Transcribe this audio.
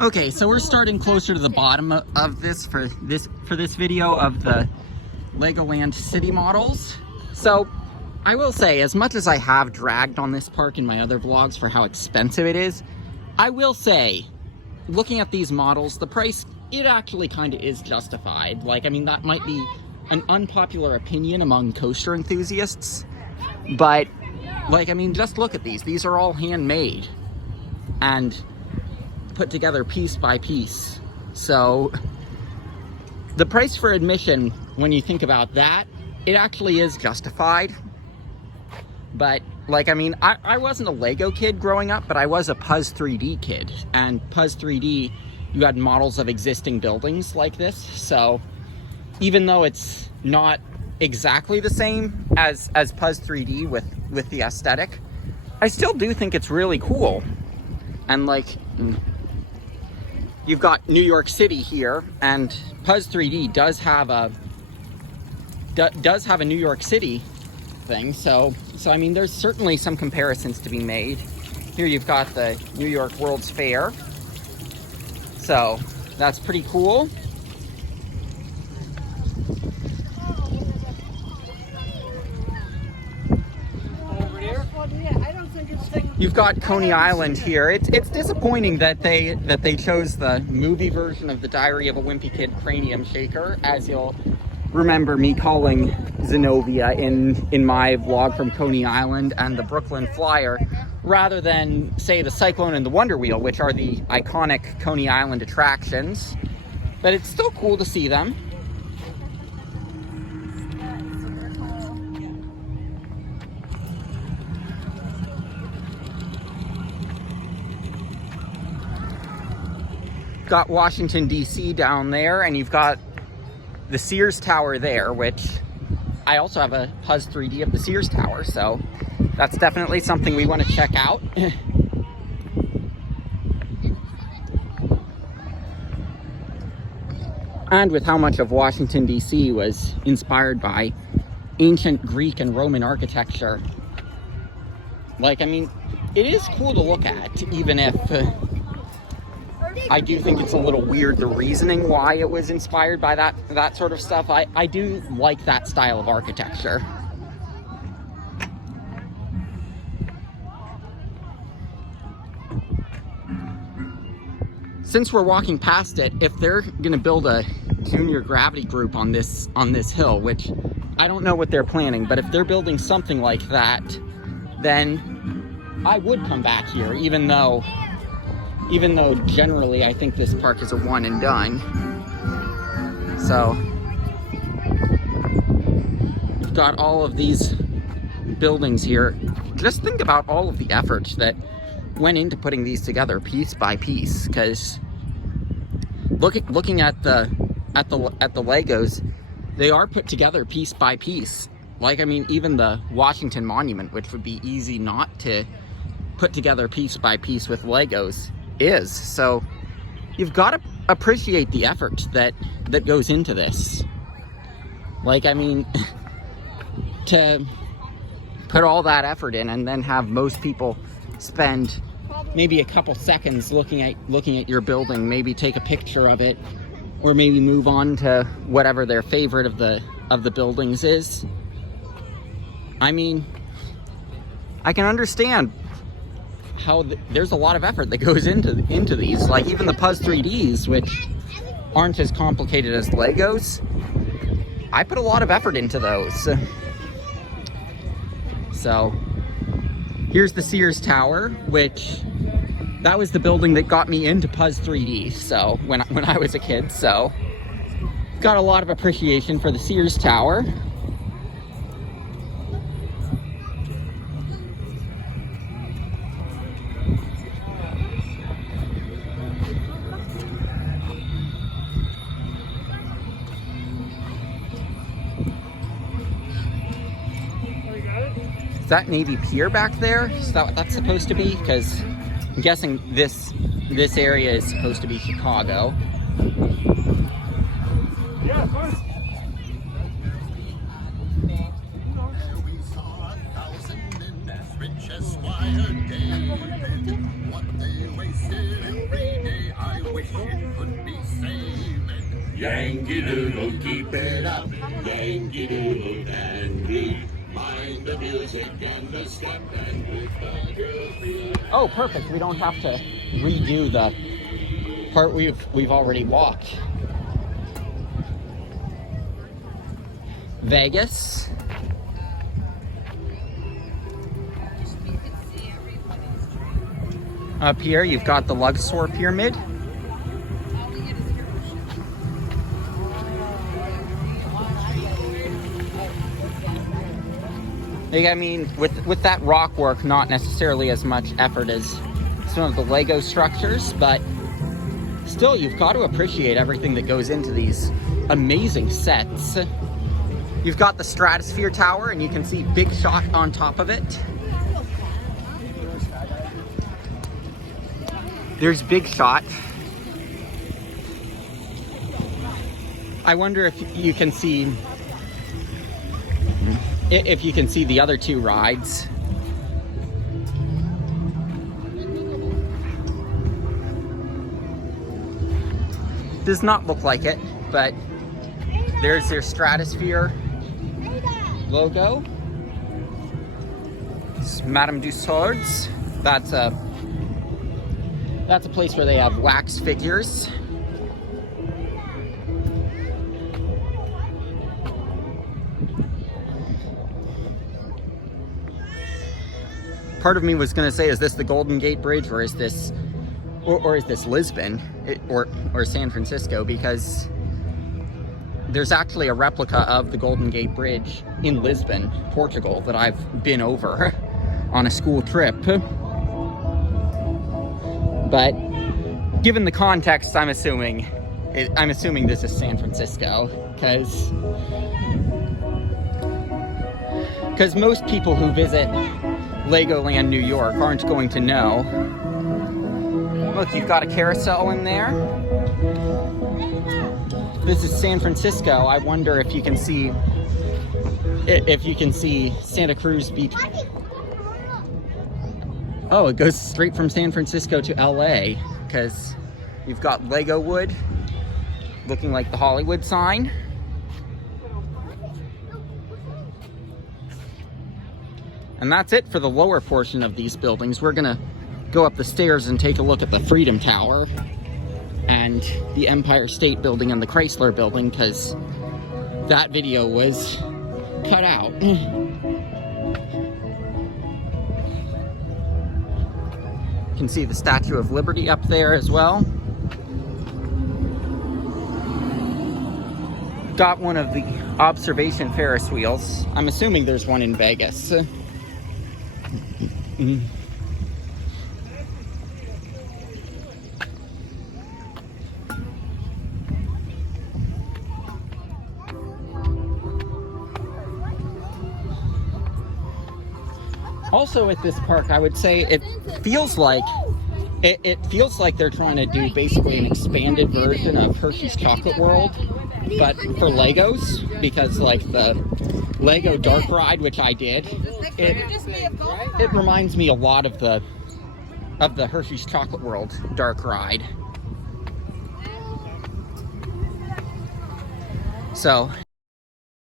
Okay, so we're starting closer to the bottom of this for this video of the Legoland city models. So I will say, as much as I have dragged on this park in my other vlogs for how expensive it is, I will say, looking at these models, the price, it actually kind of is justified. Like, I mean, that might be an unpopular opinion among coaster enthusiasts, but, like, I mean, just look at these. These are all handmade and put together piece by piece. So the price for admission, when you think about that, it actually is justified. But, like, I mean, I wasn't a Lego kid growing up, but I was a Puzz 3D kid. And Puzz 3D, you had models of existing buildings like this. So even though it's not exactly the same as Puzz 3D with the aesthetic, I still do think it's really cool. And, like, you've got New York City here, and Puzz 3D does have a New York City thing. So I mean, there's certainly some comparisons to be made. Here you've got the New York World's Fair. So that's pretty cool. You've got Coney Island here. It's disappointing that they chose the movie version of the Diary of a Wimpy Kid Cranium Shaker, as you'll remember me calling Zenobia in my vlog from Coney Island and the Brooklyn Flyer, rather than, say, the Cyclone and the Wonder Wheel, which are the iconic Coney Island attractions. But it's still cool to see them. Got Washington, D.C. down there, and you've got the Sears Tower there, which I also have a Puzz 3D of the Sears Tower, so that's definitely something we want to check out. And with how much of Washington, D.C. was inspired by ancient Greek and Roman architecture, like, I mean, it is cool to look at, even if I do think it's a little weird, the reasoning why it was inspired by that sort of stuff. I do like that style of architecture. Since we're walking past it, if they're gonna build a junior gravity group on this hill, which I don't know what they're planning, but if they're building something like that, then I would come back here, even though generally I think this park is a one and done. So you've got all of these buildings here. Just think about all of the effort that went into putting these together piece by piece, because looking at the Legos, they are put together piece by piece. Like, I mean, even the Washington Monument, which would be easy not to put together piece by piece with Legos, is. So you've got to appreciate the effort that goes into this. Like, I mean, to put all that effort in and then have most people spend maybe a couple seconds looking at your building, maybe take a picture of it, or maybe move on to whatever their favorite of the buildings is. I mean, I can understand how there's a lot of effort that goes into these. Like, even the Puzz 3Ds, which aren't as complicated as Legos, I put a lot of effort into those. So here's the Sears Tower, which that was the building that got me into Puzz 3D, so when I was a kid. So got a lot of appreciation for the Sears Tower. Is that Navy Pier back there? Is that what that's supposed to be? Because I'm guessing this area is supposed to be Chicago. Yeah, of course. Yankee Doodle, keep it up. Yankee Doodle dandy. Mind the music and the step and with the girl. Oh, perfect. We don't have to redo the part we've already walked. Vegas. Up here, you've got the Luxor Pyramid. I mean, with that rock work, not necessarily as much effort as some of the Lego structures, but still, you've got to appreciate everything that goes into these amazing sets. You've got the Stratosphere Tower, and you can see Big Shot on top of it. There's Big Shot. I wonder if you can see the other two rides. Does not look like it, but there's their Stratosphere logo. It's Madame Tussauds. That's a place where they have wax figures. Part of me was going to say, is this the Golden Gate Bridge, or is this Lisbon, or San Francisco? Because there's actually a replica of the Golden Gate Bridge in Lisbon, Portugal, that I've been over on a school trip. But given the context, I'm assuming this is San Francisco, because most people who visit Legoland New York aren't going to know. Look, you've got a carousel in there. This is San Francisco. I wonder if you can see Santa Cruz Beach. Oh, it goes straight from San Francisco to LA, because you've got Lego wood looking like the Hollywood sign. And that's it for the lower portion of these buildings. We're gonna go up the stairs and take a look at the Freedom Tower and the Empire State Building and the Chrysler Building, because that video was cut out. You can see the Statue of Liberty up there as well. Got one of the observation Ferris wheels. I'm assuming there's one in Vegas. Also at this park, I would say it feels like they're trying to do basically an expanded version of Hershey's Chocolate World, but for Legos, because like the Lego Dark Ride, which I did, it reminds me a lot of the Hershey's Chocolate World Dark Ride. So